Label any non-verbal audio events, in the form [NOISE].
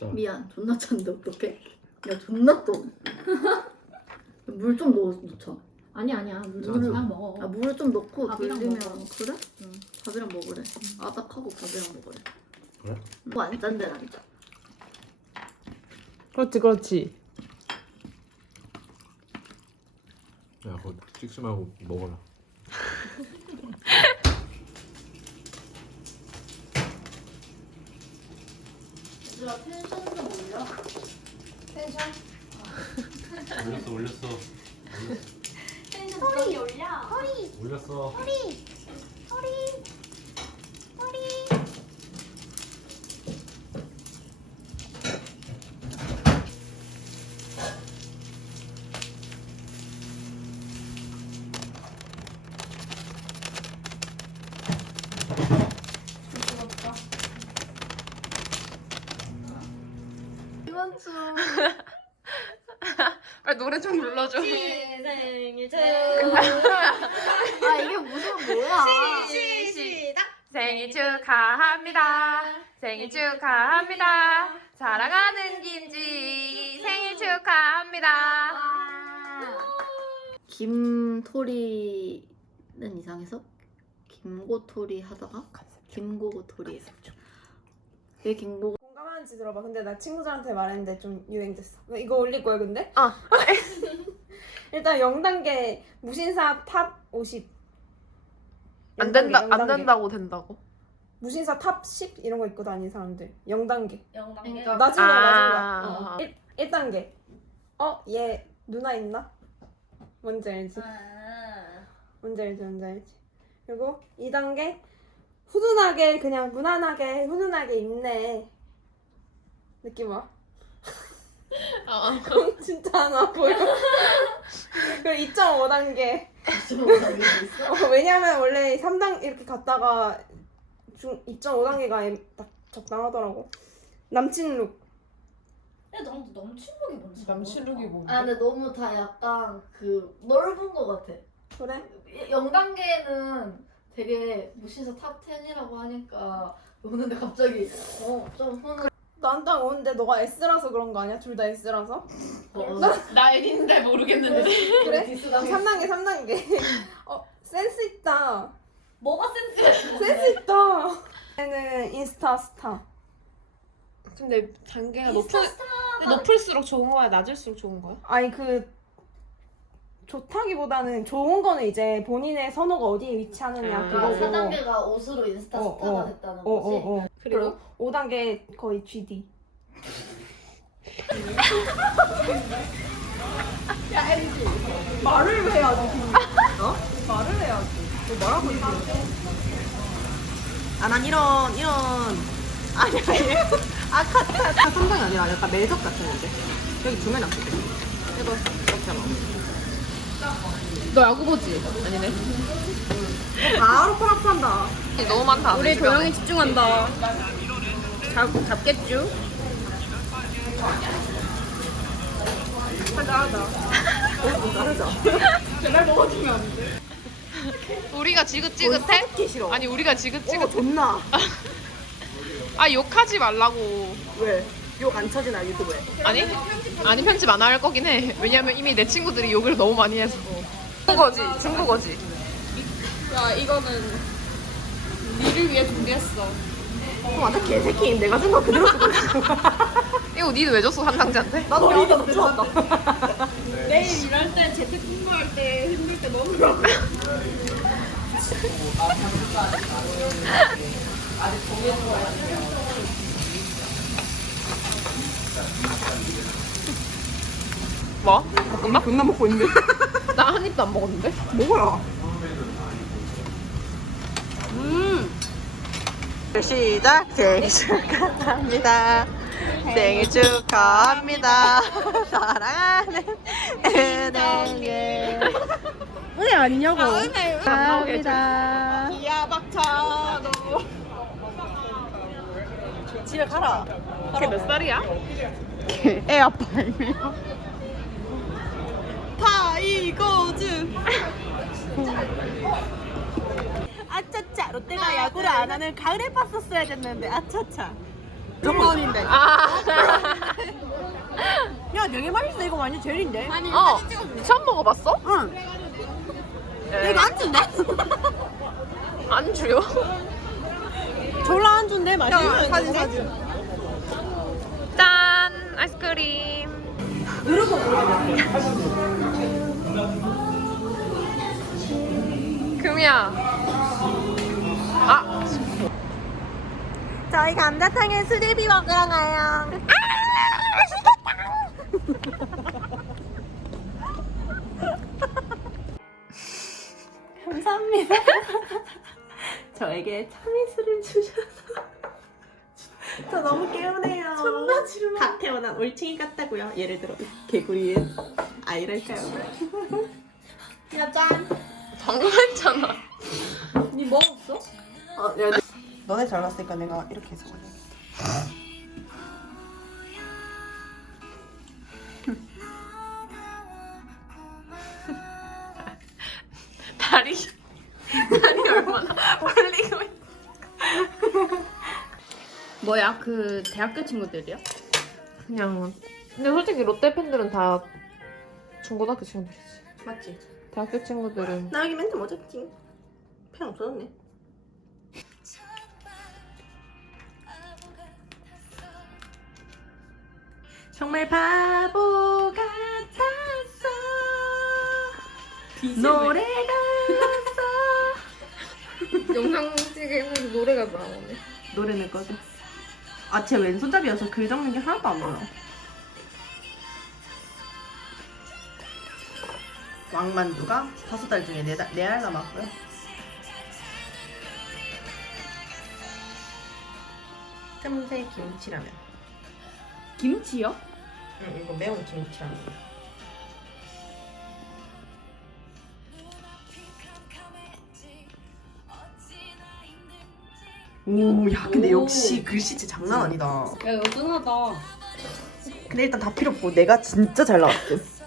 짠. 미안 존나 짠데 어떡해 야 존나 짠물 [LAUGHS] 좀 넣어 넣자 아니 아니야 물 짠. 그냥 먹어. 아 물을 좀 넣고 밥이랑 돌리면 먹어. 그래? 응. 밥이랑 먹으래 아닥하고 밥이랑 먹으래 그래? 뭐안 짠데 난짜 그렇지 그렇지 야 그거 찍지 말고 먹어라. 얘들아 텐션 좀 올려 텐션. 올렸어 올렸어 텐션 허리. 올렸어. 허리. 허리. 허리. 이번 주 빨리 노래 좀 불러줘 생일 축. 아 이게 무슨 뭐야? 시작. 생일 축하합니다. 생일 축하합니다. 사랑하는 김지 생일 축하합니다. 김토리는 이상해서? 김고토리 하다가? 김고고토리. 했어 왜 김고? 공감하는지 들어봐. 근데 나 친구들한테 말했는데 좀 유행됐어. 이거 올릴 거야 근데? 아. [LAUGHS] 일단 0단계 무신사 탑 50. 안 된다 0단계, 안 0단계. 된다고 된다고 무신사 탑 10 이런 거 입고 다니는 사람들. 0단계. 영단계. 그러니까 아. 낮은 거. 어. 1, 1단계. 어? 얘 누나 있나? 뭔지 알지? 아. 뭔지 알지? 뭔지 알지? 그리고 2단계 훈훈하게 그냥 무난하게 훈훈하게 입네. 느낌 와? 어. [LAUGHS] 진짜 안와 보여. [LAUGHS] 그리고 2.5단계. 있어? [LAUGHS] 어, 왜냐면 원래 3단 이렇게 갔다가 중 2.5단계가 딱 적당하더라고. 남친 룩. 야, 넌 넘친룩이 뭔지. 남친룩이 뭐아 근데 너무 다 약간 그 넓은 거 같아 그래? 0단계는 되게 무신사 탑 10이라고 하니까 오는데 갑자기 어좀 훈훈 난딱 오는데 너가 S라서 그런 거 아니야? 둘 다 S라서? 어, 나 N인데 모르겠는데 그래? 디스당했어 3단계 3단계. 어 센스 있다. 뭐가 센스가? 센스 있다. 얘는 인스타 스타. 근데 단계가 인스타 높을 근데 높을수록 좋은 거야 낮을수록 좋은 거야? 아니 그 좋다기보다는 좋은 거는 이제 본인의 선호가 어디에 위치하느냐 아, 아, 그거고. 4단계가 옷으로 인스타 어, 스타가 어. 됐다는 어? 어, 어. 5단계 거의 GD. 말을 왜 해야지? 어? 말을 해야지. 너 말하고 있어. 아, 난 이런, 이런. 아니, 아니. 아, 카타, 다 성당이 아니라 약간 매적 같은 건데. 여기 두면 놨을 때. 이거, 이렇게 하면. 너 야구 보지? 아니네 바로 콜라프한다. 너무 많다 우리 조용히 집중한다. 잡, 잡겠쥬? 우리가 지긋지긋해? 기 싫어. 아니 우리가 어, 지긋지긋해 존나. 아 욕하지 말라고 왜? 욕 안 쳐지나, 유튜브에? 아니? 아니 편집 안 할 거긴 해 왜냐면 이미 내 친구들이 욕을 너무 많이 해서 중국어지 중국어지 야 이거는 니를 위해 준비했어. 어, 완전 개새끼. 내가 쓴거 그대로 있어. [LAUGHS] 이거 니는 왜 줬어 한 당자한테? 나도 리가 너무 좋았다. 내일 일할 때 재택 근무할 때 힘들 때 너무 뭐? 볶음밥? 존나 먹고 있는데. [LAUGHS] 나 한 입도 안 먹었는데? 먹어라. 시작. 생일 축하합니다. 생일 축하합니다. [LAUGHS] 사랑하는 은혜예. 은혜 아니냐고. 은혜. 감사합니다. 이야 박차 너. 집에 가라. 걔 몇 살이야? 애 아빠이며. 타이거즈. 아차차 롯데가 야구를 안 하는 가을에 봤었어야 됐는데 아차차 정원인데. 아. [LAUGHS] 야, 되게 맛있어. 이거 완전 젤인데. 어. 처음 먹어봤어? 응. 네. 이거 안주인데? [LAUGHS] 안주요? [LAUGHS] 졸라 안주인데 맛있는 사진 사진. 짠 아이스크림. 금이야. 저희 감자탕에 수제비 먹으러 가요. 감사합니다. [LAUGHS] 저에게 참이슬을 주셔서 저 너무 개운해요. 존나 지루. 갓 태어난 올챙이 같다고요. 예를 들어 개구리의 아이랄까요? 야 짠. 방금 했잖아. 니 먹었어? 어, 야, 너네 잘 봤으니까 내가 이렇게 해서 올려. [LAUGHS] 다리 다리 얼마나 벌리고 있- 뭐야 그 대학교 친구들이야? 그냥 근데 솔직히 롯데 팬들은 다 중고등학교 친구들이지. 맞지? 대학교 친구들은 나 여기 멘트 못했지. 펜 없어졌네. 정말 바보 같았어. 노래가 영상 찍으면서 노래가 나오네. 노래는 꺼져. 아, 제 왼손잡이여서 글 적는 게 하나도 안 보여. 왕만두가 다섯 달 중에 네, 달, 네알 남았고요. 틈새 김치라면. 김치요? 응, 이거 매운 김치라면. 오, 야, 근데 오. 역시 글씨체 장난 아니다. 야 여전하다 근데 일단 다 필요 없고 내가 진짜 잘 나왔음.